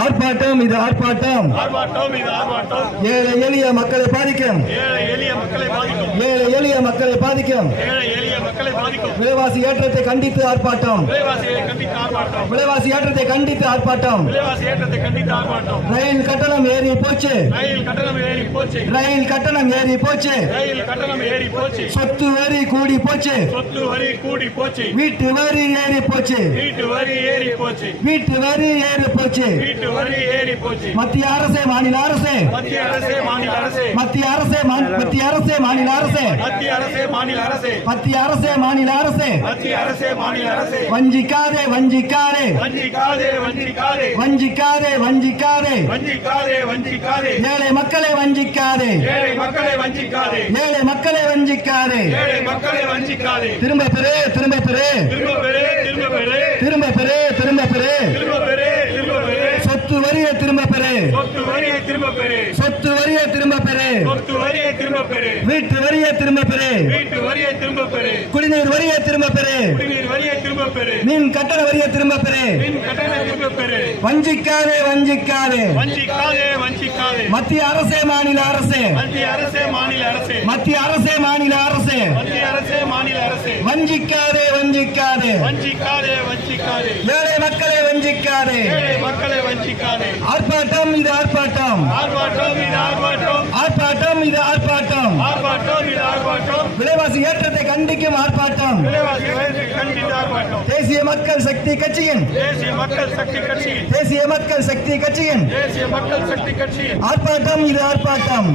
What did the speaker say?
ஆர்ப்பாட்டம் இது ஆர்ப்பாட்டம் ஏழை எளிய மக்களை பாதிக்கும் விலைவாசி ஏற்றத்தை கண்டித்து ஆர்ப்பாட்டம் ரயில் கட்டணம் ஏறி போச்சு சொத்து வரி கூடி போச்சு வீட்டு வரி ஏறி போச்சு மத்திய அரசே மாநில அரசே வஞ்சிக்காதே ஏழை மக்களை வஞ்சிக்காதே திரும்ப பெறு சொத்து வரியை திரும்ப பெறு வீட்டு வரியை திரும்ப பெறு குடிநீர் வரியை திரும்ப பெறு மின் கட்டண வரியை திரும்ப பெறு வஞ்சிக்காதே மத்திய அரசே மாநில அரசே வஞ்சிக்காதே ஏழை மக்களை வஞ்சிக்காதே ஆர்ப்பாட்டம் இது ஆர்ப்பாட்டம் விலைவாசி ஏற்றத்தை கண்டிக்கும் ஆர்ப்பாட்டம் தேசிய மக்கள் சக்தி கட்சியின் ஆர்ப்பாட்டம் இது ஆர்ப்பாட்டம்